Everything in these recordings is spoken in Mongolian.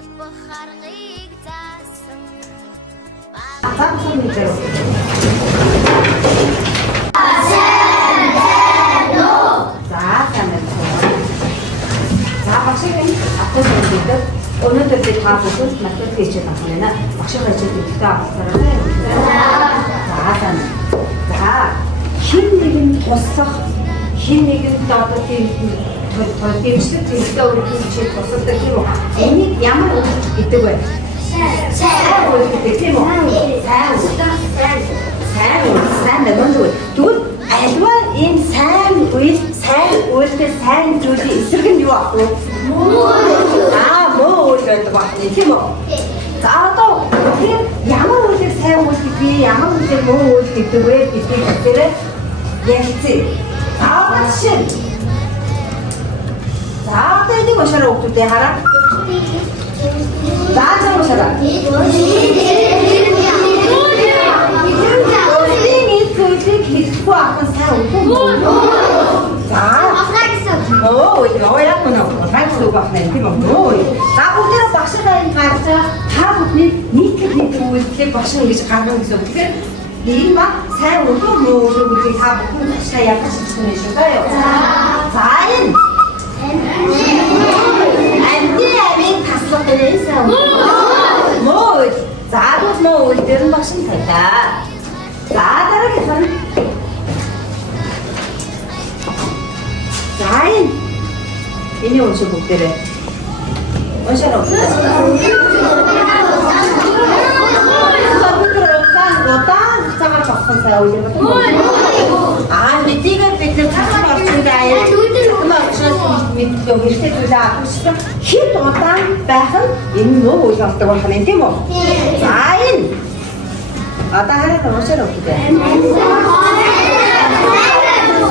холбох аргыг заасан. Өнөөдөр бид та бүхэнд математик хичээл авах юм байна. Багшийн хичээл өгдөө авахсараа. За. Хин нэгэн туслах, хин нэгэн одоо тийм төвчлэг тэмцээ өөрийн хичээл тусалдаг юм уу? Энийг ямар үг гэдэг вэ? Сайн үг гэдэг тийм үү? Сайн нэгэн үг. Тэгвэл альва энэ сайн үйлдэл сайн зүйлийн эсрэг нь юу ах вэ? Муу үйл гэдэг байна тийм үү? За одоо тийм ямар үйлдэл сайн үйл гэдгийг ямар үйлдэл муу үйл гэдэг вэ гэдгийг хэлээрэй. Ярилцъя. Одоо шин. За одоо энийг уушаараа өгдөө хараа. За уушаараа. Хэлэхгүй ахын сайн үгүй муу. За. Оо, яг нь райс үг ахна тийм үү? За бүгдээ багшаа энэ гарч та бүхний нийтлэг хийдэг үйлдэлийг багшаа ингэж гаргана гэсэн үг. Тэгэхээр энэ ба сайн үгүй муу гэдгийг та бүхэн багшаа ялгаж хэлсэн юм шүү дээ. За энэ амийн таслах гэрээ сайн муу. За бол муу үйлдэл нь багшаа тайлаа. За дараагийнх нь. За энэ уншиж бүгдээрээ. Уншаарай. Удаан цагаар болсон сая үйл явдал. Мэдээгээр бид нар цагаар орчин даа. Мэдээ хэрэгтэй зүйлээ авчихсан. Хэд удаан байх нь энэ нөө үйл явдаг болох юм тийм үү? За энэ. Одоо хараад уншаарай бүгдээ.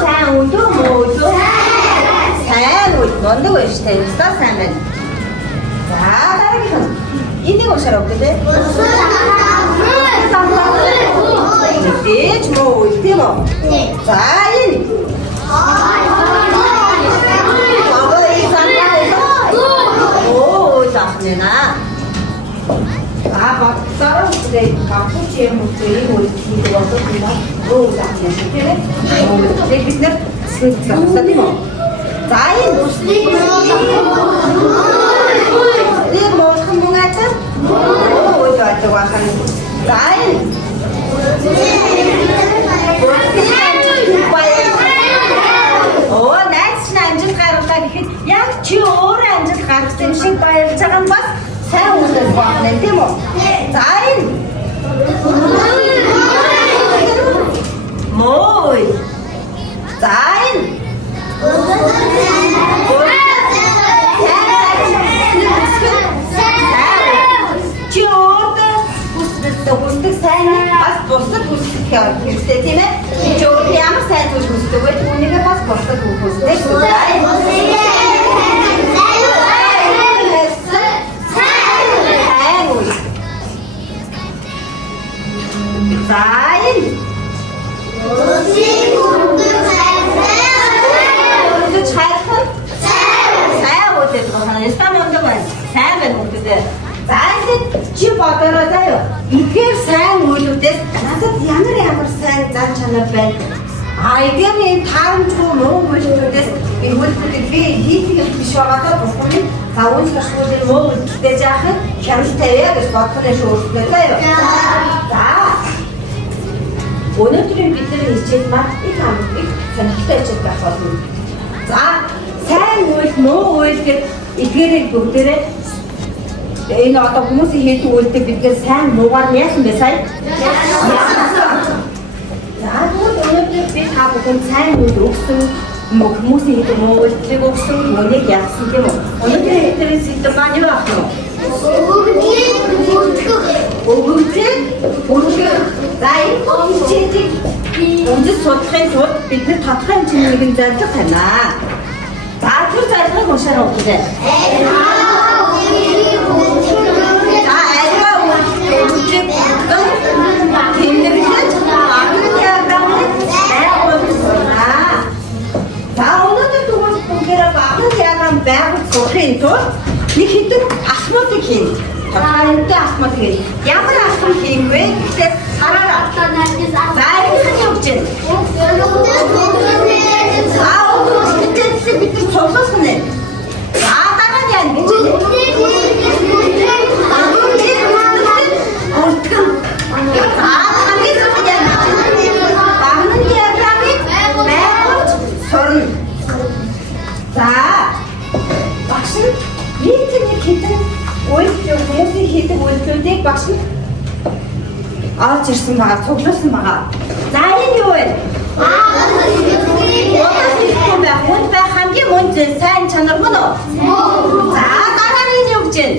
Сайн үндөө муу үндөө. Сайн үйл мондөг байж та юусаа сайн байна. За дараагийнх нь энийг уушаарай бүгдээ. Мэдээж муу үйл тийм үү? За энэ. Оо заахнена. Багцаар үгүй капуч юм уу хийдэг болов уу заахнена тийм ээ. Тэгээд бид нэр сэтгэлдээ тийм үү? За энэ ийм болох юм гэнэ. Оо яадаг бахан. За энэ оо найз чинь амжилт гаргалаа гэхэд яг чи өөрөө амжилт гаргасан шиг баярлж байгаа юм бас сайн үйлдэл байна тийм үү? За энэ мой. За энэ чи өөрөө хүсдэг сайн бас бусад хүсдэг хэрэгтэй тийм ээ? Чи өөрөө ямар сайн зүйл хүсдэг вэ? Түүнийгээ бас бусад хүсдэг шүү дээ. За энэ чи бодороо заяа. Ихээр сайн үйлүүдээс надад ямар сайн зан чанар байна. Эдгээр энэ таарамжгүй муу үйлүүдээс энэ үйлүүдийг би хийх биш байгаадаа бүхэн таван сарсуудын муу үйлдэлтэй заахад хямд тавиа гэж бодох нь шүүртэй заяа. За. Өнөөдрийн бидний хичээл маань их сонирхолтой хичээл байх болно. За, сайн үйл муу үйл гэдэг эдгээрийг бүгдээрээ энэ одоо хүмүүсийн хийдэг үйлдэл бидгээр сайн муугаар яасан бэ сая? За өнөөдөр би та бүхэнд сайн үйл өгсөн хүмүүсийн хийдэг муу үйлдэлийг өгсөн үнийг яасан тийм үү? Өнөөдрийн хэдийн сэдв маань юу ах вэ? Өгөгдөл. За энэ хичээлийг өндөд судлахын тулд бид нар тодорхой хэмжээний нэгэн зорилго тавина. За тэр зорилгыг уншаарай бүгдээ. Байгууллагын тулд нэг хэдэн асуултыг хийн. Тодорхой асмал тэгээд ямар асмал хийх вэ? Тэгэхээр хараараа. За энэ хань явж байна. Өдөртөө бид нар цуглуулсан нэ. За дараа нь яа гэж байна? Үйлдэлүүдийг багш нь авч ирсэн байгаа, цуглуулсан байгаа. За энэ юу вэ? Хүнд байх хамгийн мөн зүйл сайн чанар мөн үү? За дараа нь юу гэж вэ?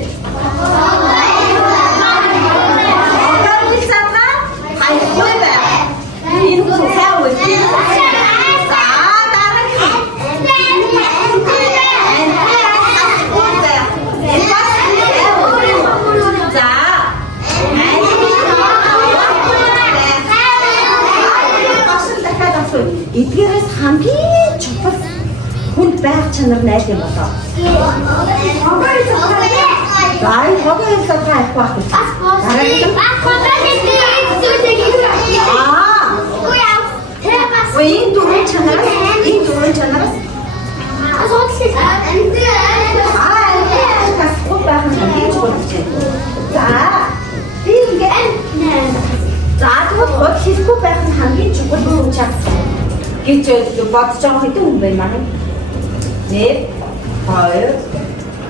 Огт сатаа хайхгүй байх. Энэ хүн сайн үү? За дараа нь эдгээрээс хамгийн чухал хүнд байх чанар нь аль юм болоо? За энэ хогоёл сатаа авах байх гэж. Энэ дөрвөн чанараас хасгүй байх нь хамгийн чухал гэж. За би ингээд за тэгвэл хот хийхгүй байх нь хамгийн чухал юм чад. Гэж бодож байгаа хэдэн хүн байна маань? 1 2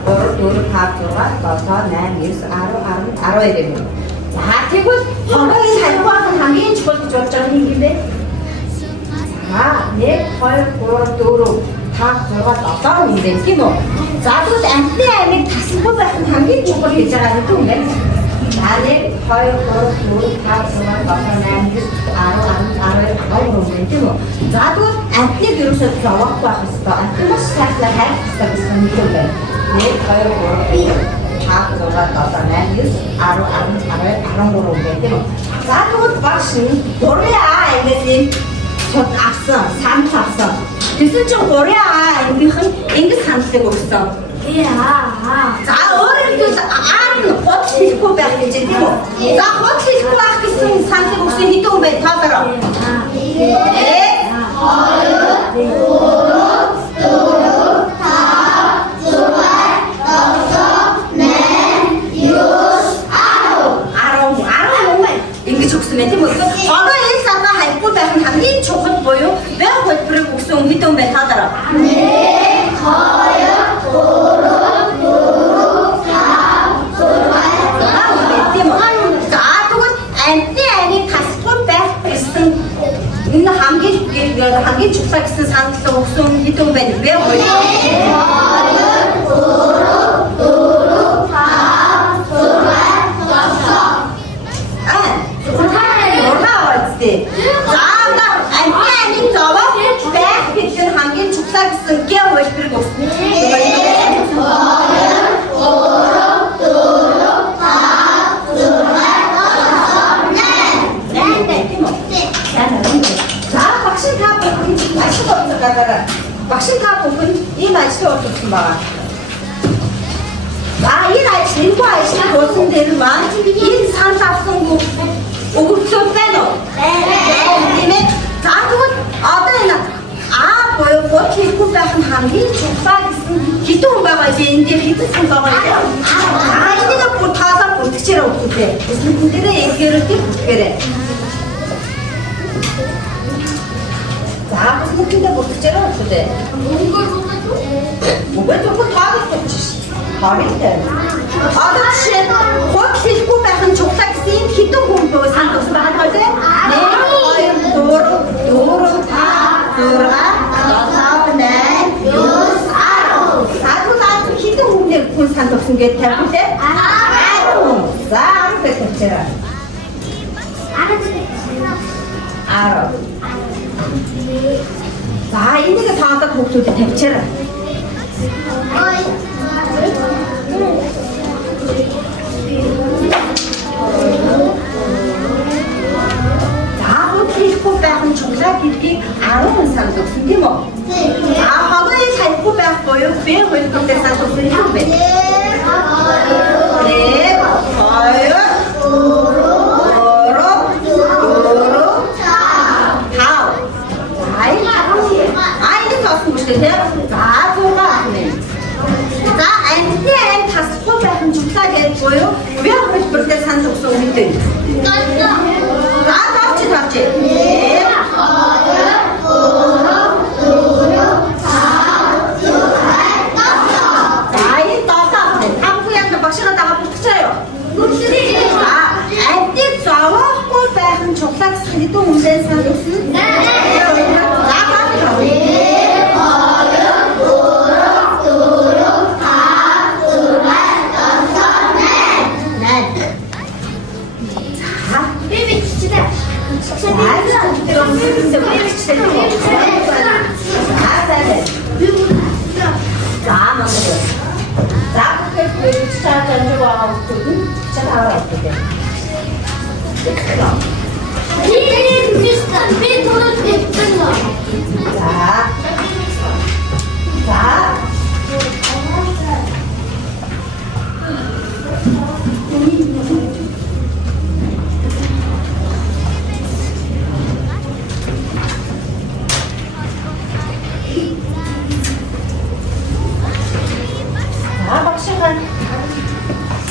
3 4 5 6 7 8 9 10 12 юм. За тэгвэл хогоёл хайхгүй байх нь хамгийн чухал гэж бодож байгаа юм бэ? За 1 2 3 4 5 6 7 юм байна тийм үү? За тэгвэл амтны аймаг тасалгүй байх нь хамгийн чухал гэж байгаа хэдэн хүн байна? За 1 2 3 4 5 6 7 8 9 10 11 12 13 тийм үү? За тэгвэл амтныг ерөөсөө зовоох байх ёстой. Амтны маш сайхан хайх ёстой гэсэн юм байна. 1 2 3 4 5 6 7 8 9 10 11 12 13 тийм үү? За тэгвэл багш нь 3А ангисын цод авсан, санал авсан. Тэсэн чинь 3А ангийнх нь ингэж саналыг өгсөн. За өөрөөр хэлбэл хот хийхгүй байх гэж тийм үү? За хот хийхгүй байх гэсэн саналыг өгсөн хэдэн хүн байна? Тоодороо. 1 2 3 4 5 6 7 8 9 10 11 12 13 14 15 16 17 18 19 20 ингэж өгсөн байх тийм үү? Одоо энэ санаа хайхгүй байх нь хамгийн чухал буюу байх хөтөлбөрийг өгсөн хэдэн хүн байна? Тоодороо. 1 хамгийн чухал гэсэн саналыг өгсөн хэдэн хүн байна вэ? багш та бүхэн ийм ажлыг олгосон байна. За энэ ажлыг болсон дээр маань энэ санал авсан өгөгдсөн байна уу? Тийм ээ. За тэгвэл одоо энэ буюу гол хийхгүй байх нь хамгийн чухал гэсэн хэдэн хүн байгаа вэ? Энэ дээр хэдэн хүн байгаа вэ? Энийг бүр таалаа бүртгэжээрэй өгөхтэй. Эсвэл энэ дээрээ эдгээрээ бүртгээрэй. За бас бүгдээ бүртгэжээрэй өгөхтэй. Бүгд таалаа бүртгэж. Харинтай. Одоо жишээ нь гол хийхгүй байх нь чухал гэсэн энэ хэдэн хүн бөө санал байгаа вэ? 1 2 3 4 5 6 7 8 9 10 хэдэн хүнээр хүн санал өгсөн гэж тавьлаа. 10. За 10 гэж тавьчихаа. 10. За энийг таадад хүүхдүүдэд тавьчихаа. Хийхгүй байх нь чухал гэдгийг 10 санал өгсөн тийм үү? Хаваа хийхгүй байх буюу бэ хөлбөртэй санал өгсөн юм бэ? 1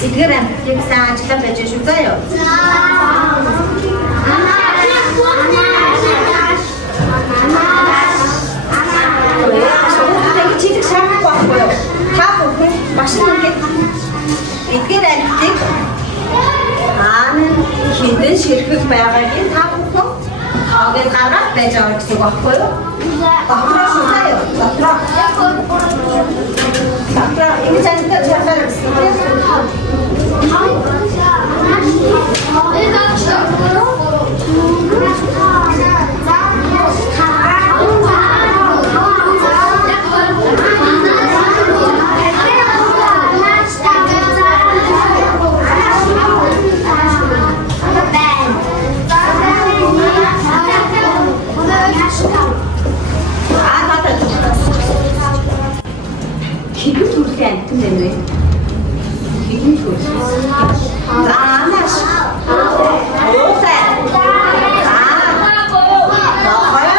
이거랑 여기서 아직까지 해주실까요? 저거 지직 잘할 것 같고요. 다 먹고 맛있는 게 이거랑 아는 힘든 실컷 배워가긴 다 먹고 거기 가라 배정을 쓰고 왔고요. 앞으로 주세요. 앞으로 이거 잔뜩 잘할 수 있어요. 기분 좋지 않던데 왜? 기분 좋지. 하나씩. 오세. 먹어요?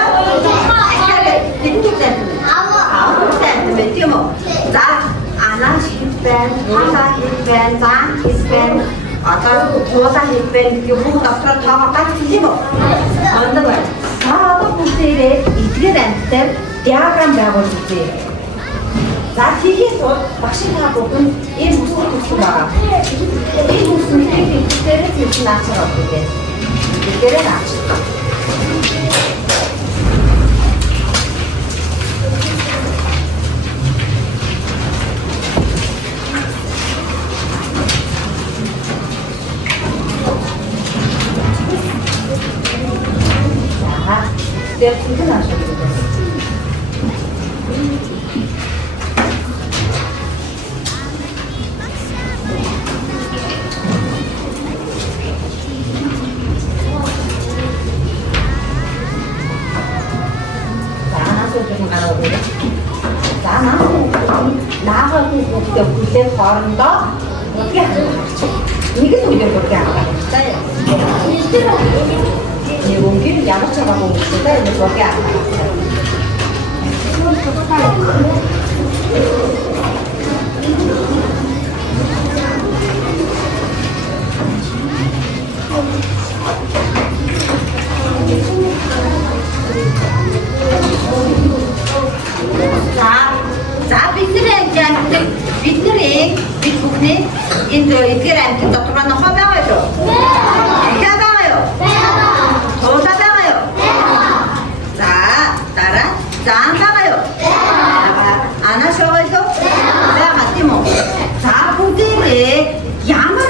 기분 좋지 않던데. 아무 좋지 않던데 뛰어. 자, 하나씩 힙밴, 오사 힙밴, 자 힙밴, 아까 오사 힙밴 이렇게 훅 앞으로 다 같이 뛰어. 어떤 거야? 다도 보세요. 이게 된대. 디아그램 배워주세요. 자, 뒤에서 막신하고 이 무슨 나가. 이 무슨 이렇게 그때를 들지 나처럼 그게. 그때를 나처. 자, 그때 들지 나셔야 되겠어요. 나하고 그때 벌은다 어떻게 하는 거죠? 이게 우리가 그렇게 안 가겠어요. 이 원기를 야무쳐가 보고 있어요. 이제 그렇게 안 가겠어요. 자, 빛들이 빛국이 인도 이렇게 도트로는 허병하죠. 해병해요. 더 사병해요. 자, 따라 짠 사가요. 안 하셔가지고 내가 같이 먹어. 자, 보들이 양을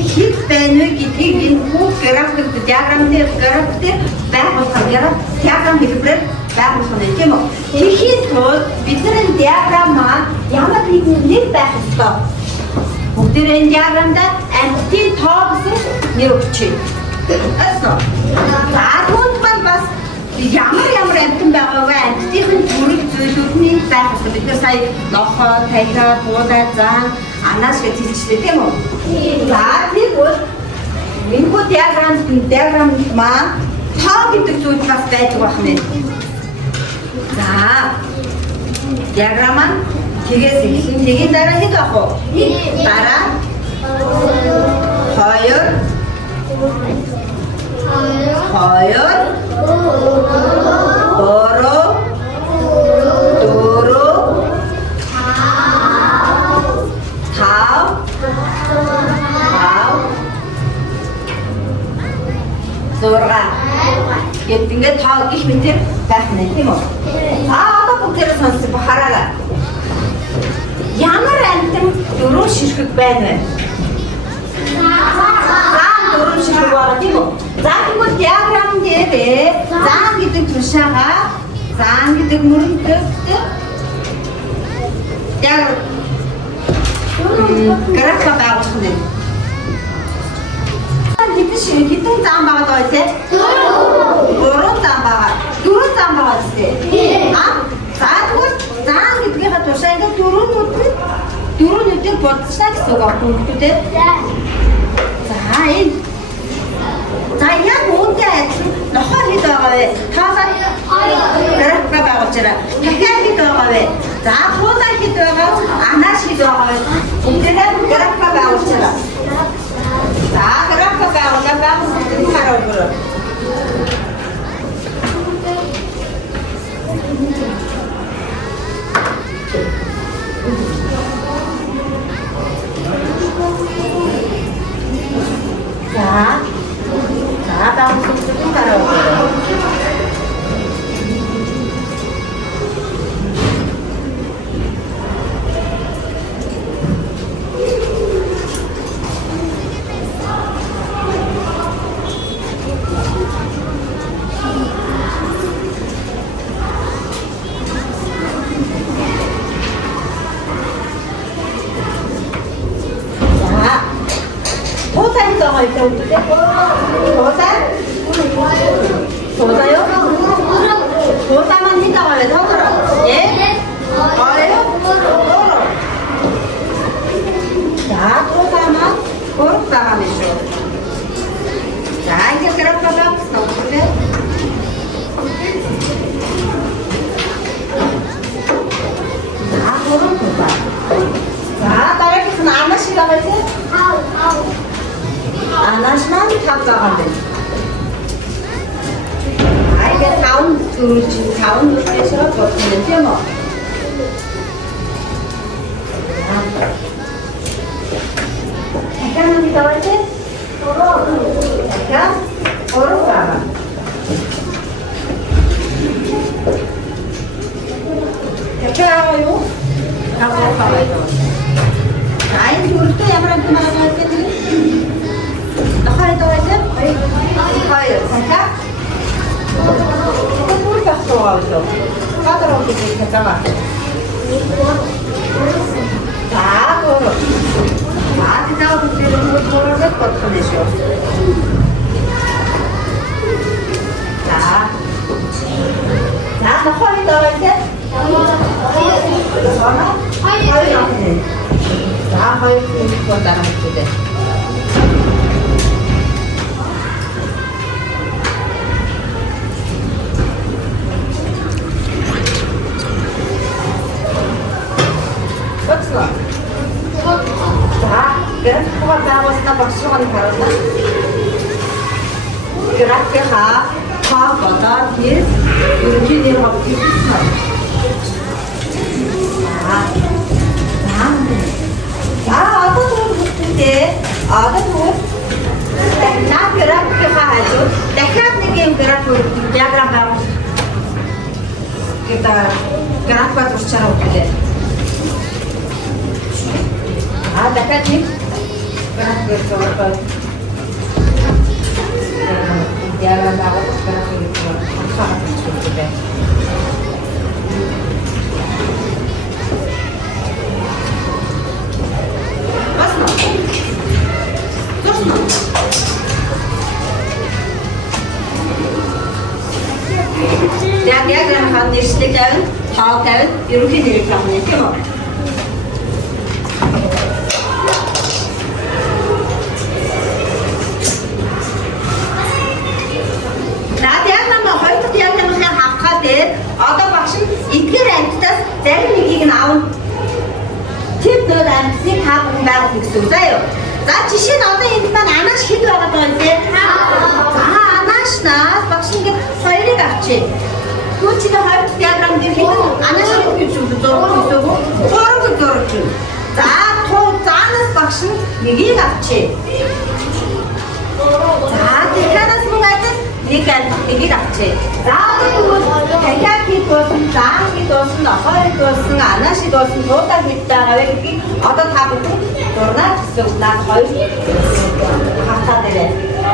힙 빼는 기tigin 후 그라프 디아그램들 그라프들 배고파게라 디아그램 비브레 배고파는 게뭐 디히도 비트는 디아그램만 양을 비는 배고파 보들은 디아그램다 엔티 톱스 뉴치 알았어 다 돈만 봤 ямар амтан байгаа вэ? Амттын төрөл зүйлүүдний байх хэрэгтэй. Бид нар сая нохоо, тахиа, буудаа, зан, анааш гэж хэлчихлээ тийм үү? За тэгвэл энэхүү диаграмд маань тоо гэдэг зүйл бас байдаг байх нэ. За диаграм маань тэгээс эхлэн нэгийн дараа хэд байх вэ? Дараа 2 Гэт ингээд тоо гих мэтэр байх нэ тийм үү? Одоо бүгдээрээ сонсох хараарай. Ямар амтэн дөрөв ширхэг байна вэ? Заан дөрөв ширхэг байгаа тийм үү? За тэгвэл диаграм дээр заан гэдэг тушаага, заан гэдэг мөрөндөд диаграм график байгуулах нь. Хитэн зам байгаа даа тийм? 3 зам байгаа. 4 зам байгаа тийм. За тэгвэл заан гэдгийнхаа тушаа ингээд дөрөвнүүдийг бодчихлаа гэсэн үг аа хүмүүстээ. За энэ. За яг үүнтэй адилхан нохоо хэд байгаа вэ? Таасаа график байгуулчаарай. Дахиад хэд байгаа вэ? За хуудаа хэд байгаа? Анааш хэд байгаа вэ? Бүгдээрээ график байгуулчаарай. За график байгуулсан хараа. За байгуулсан хараа. 도사요? 도사만 hin다가 왜 서들어? 예? 어예요? 자, 도사만 고르다가 내죠. 자, 이제 그렇다가 넣어볼게. 자, 고른 도사. 자, 따라해서 아나씨라고 했지? 아나시만 탑자가 돼. 이게 다운 누르에서 버티는데 뭐. 잠깐만 기다려야지. 잠깐. 걸어가봐. 잠깐요. 가봐요. 아이 우리 또 야무랑도 말하는 게 나가야 되지? 가요. 잠깐. 물 갔어 와서. 까다로운 게 괜찮아. 자, 걸어. 자, 그다음 그때는 걸어서 걷어내셔. 자, 자, 너 허리 넣어야 돼? 허리 넣어야 돼. 자, 허리 걷다가 놓고 돼. 자, 그래프가 나왔나 박수관이 바랐나? 그래프가 과거다 뒤에 이렇게 내려가고 있어요. 자, 어떤 부분인데 어떤 부분? 나 그래프가 아주 대학생의 그래프 디아그램 하고 kita 그래프가 도시처럼 오게. Ada kan nih? Gerak bercoba. Jalan awal gerak bercoba. Apa bercoba? Mas no. Terus no. Diagram kan nişlikten, halkların, yürürken direklamını yapıyor mu? байгуулна гэсэн үг заяа. За жишээ нь одоо энд маань анааш хэд байгаа даа юм бэ? За анаашнаас багш ингээд хоёрыг авчи. Түн чи хоёр диаграм дээр хэд анааш хэд гэж үү? Зураг. За заанаас багш нь нэгийг авчи. За тэгэхээр мөн адил нэгийг авчи. За тэгвэл дахиад хэд болсон, заан хэд болсон, хоёр болсон, анааш хэд болсон, туудаа хэд байгаа вэ гэдгийг одоо та бүхэн дурнаа гэсэн наад хоёр хатаа дээр.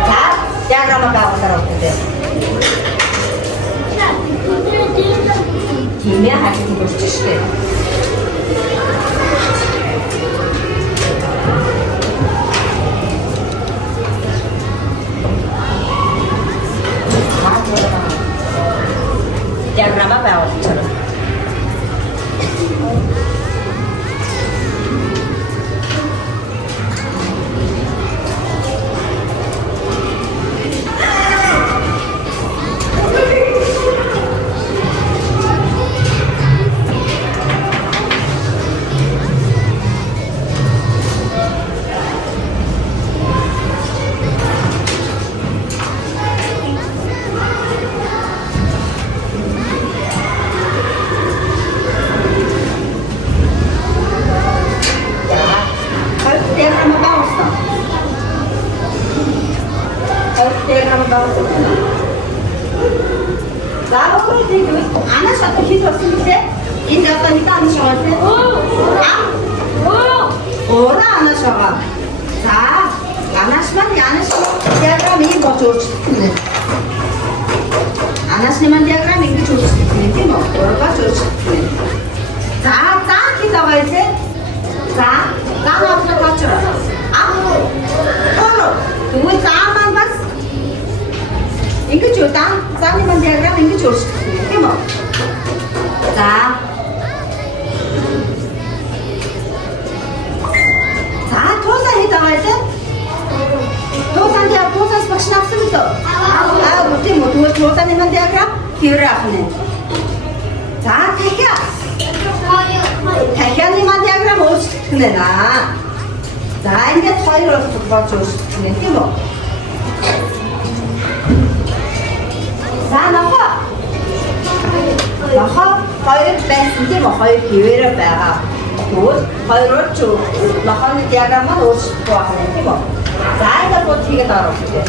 За диаграмаа байгуулаарай гэдэг. Тиймээ хатсан болчих штеп. Diagrama байгуулчихна. Анааш одоо хэд болсон бэ? Энд одоо хэд анааш байгаа вэ? Уура анааш байгаа. За анааш маань диаграм ийм болж өөрчлөгдсөн. Анаашны маань диаграм ингэж өөрчлөгдсөн тийм үү? Уургаж өөрчлөгдсөн. За хэд байгаа вэ? За наавна тачра. Тэгвэл заа маань бас ингэж зааны маань диаграм ингэж өөрчлөгдсөн тийм үү? За туусаа хэд байгаа вэ? Туусаас багш навсан үү? Тийм үү. Тэгвэл туусааны маань диаграм тэр ахна. За дахианы маань диаграм өөрчлөгдсөн байна. За ингээд хоёр болж өөрчлөгдсөн юм тийм үү? За нохоо хоёр байсан тийм үү? Хоёр хിവэрэ байгаа. Тэгвэл хоёроор ч нохооны диаграм маань өөрчлөгдөхгүй байна тийм үү? За ингээд бод хийгээд орох гэдэг.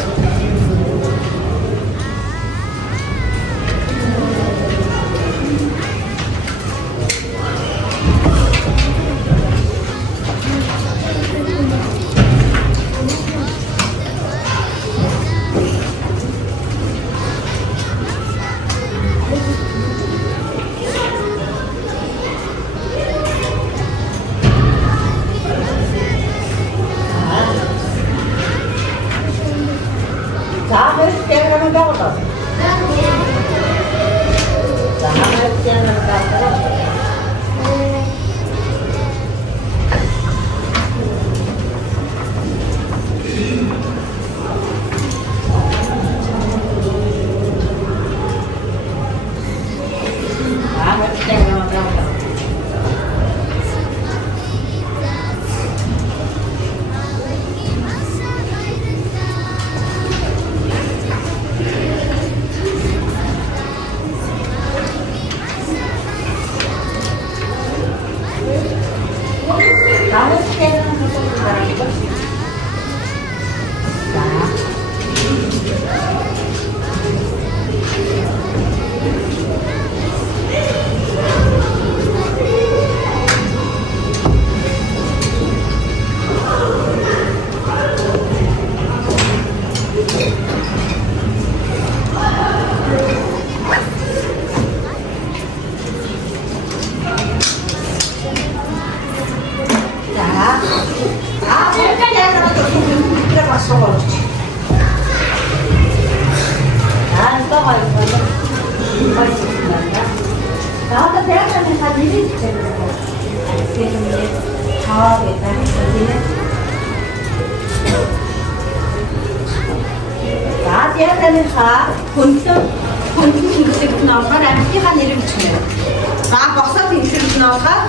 За босоод тэмдэглэж нөхөд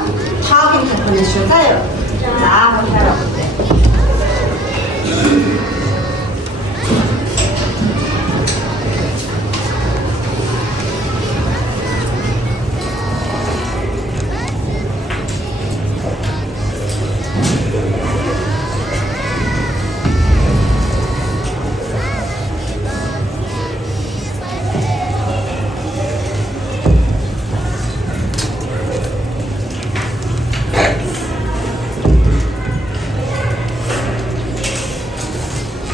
хаагийн тохиолдсон шүү заяа. 자, 보셔라.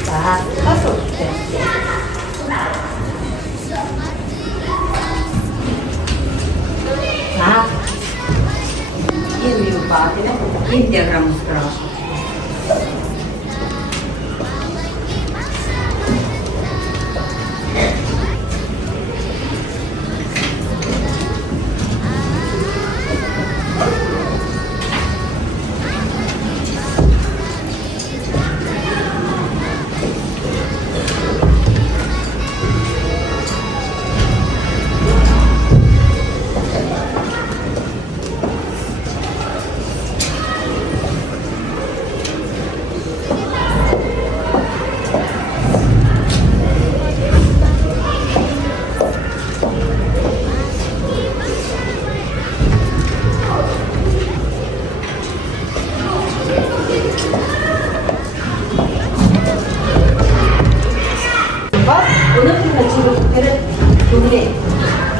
자, 가서 올게. 자, ini lupa, ini diagram sekarang.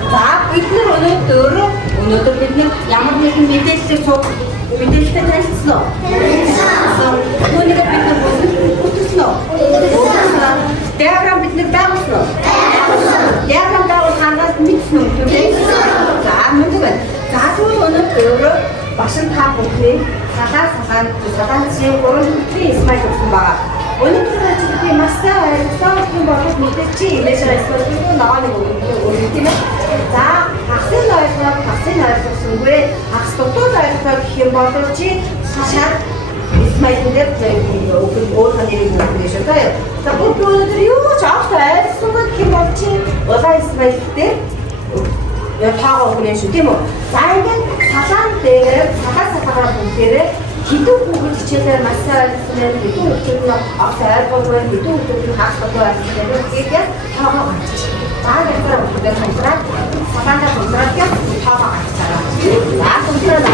За бидний өнөөдөр бидний ямар нэгэн мэдээлэл цуг мэдээлэлтэй танилцсан уу? Түүнийг бид бүтсэн үү? Диаграм бидний байгуулсан уу? Диаграм байгуул хангаас мэдсэн үү? За мөн байна. За тэгвэл өнөөдөр багш та бүхний салаачийн 3 төрлийн слайд өгсөн байгаа. Өнөөдөр чи маш сайн ойлгосон болох мэдээлэл чи имэж ажилласан нэг өгөх тийм ээ. За хагсын ойлгосонгүй хагас дутууд ойлгох гэх юм бол чи шал исмайлдэр өөр нэрийг өгөх шүү дээ. За бүгд өнөөдөр юу ч авах ойлгосонгүй гэх юм бол чи улаан исмайлдэр тагаа өгнө шүү тийм үү. За ингээд салаан дээр сахаар бүгд дээр хэдэн хүүхэд хичээлээр маш сайн ойлгосон юм хэдэн хүүхэд нь авах ойлгоогүй хэдэн хүүхэд нь хагас дутуу ойлгосон юм гэдэг тагаа гарч. За ингээд бүгд хамтраад салаандаа хамтраад тагаа гарч байгаа. За хамтраад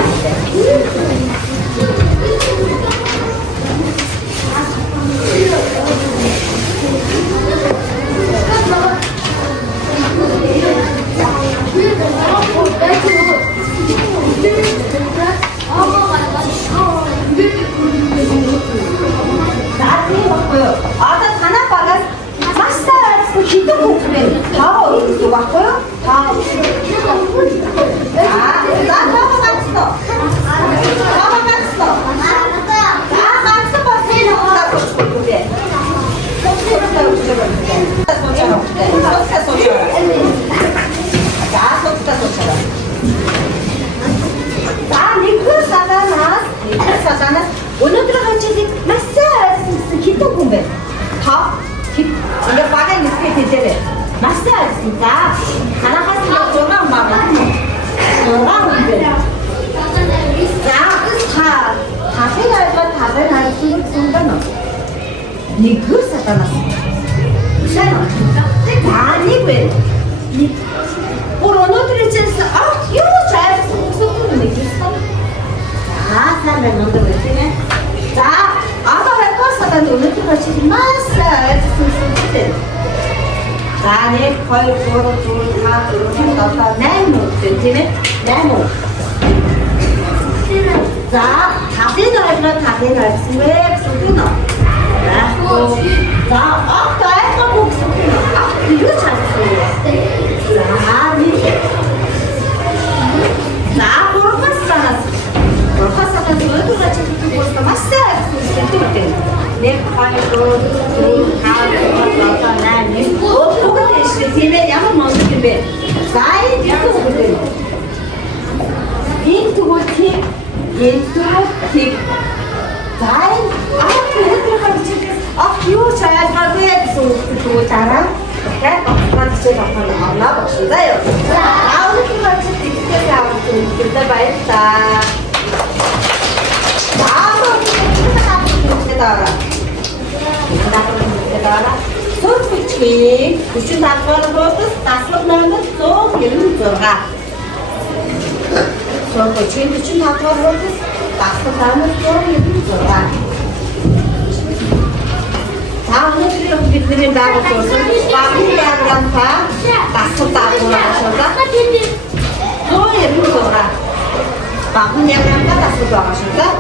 одоо танаа багаас маш сайн хэдэн хүүхэд таа өгдөг баггүй юу? Таа. За таа гацлаа. Таа гацлаа. За гацсан бас энэ удаа өгдөг. За нэгдүгээр саданаас өнөөдрийн хичээлийг маш сайн ойлгосон хэдэн хүн бэ? Та ингээ багийн нэсгээ хэлээрэй. Маш сайн ойлгосон. За танахаас 6 баг. 6 хүн бэ. За хахын ойлгоод тавын ойлгосон хүн байна уу? Нэгдүгээр саданаас. Сайн уу? За нэг бэ. Бүр өнөөдрийн хичээлээс юу ч ойлгосон хүн нэг юм. За сайн байна уу тийм ээ. За одоо хавцаад өнөөдөр хичээл маш ойлгосон зүйл. За 1 2 3 4 5 6 7 8 нүдтэй тийм ээ. 8 үү. За тавын ойлгосон вэ гэсэн үг нөө. За ойлгохгүй гэсэн үг нөө. Юу ч хэлсэн. За гурван Professor өнөөдөр хичээлийг бол маш сайн хэлдэг. Нэг хоёр бүгд тийм ээ ямар мод юм бэ? За энэ тэгвэл тийм за өнөөдөр хичээлээс юу ч ойлгоогүй гэсэн үг дараа дахиад багтаад хичээл авах болно заяа. За өнөөдөр хичээлээ авах хэрэгтэй баярлалаа. дараа. Дараа. Сөрчгийг 45 дугаар буудас даслаг номер 196. Сөрчгийг 45 дугаар буудас даслаг номер 196. Та өнөөдөр бидний дагуулсан багын диаграмта даслаг даалгавар багын диаграмта даслаг байгаа шүү дээ.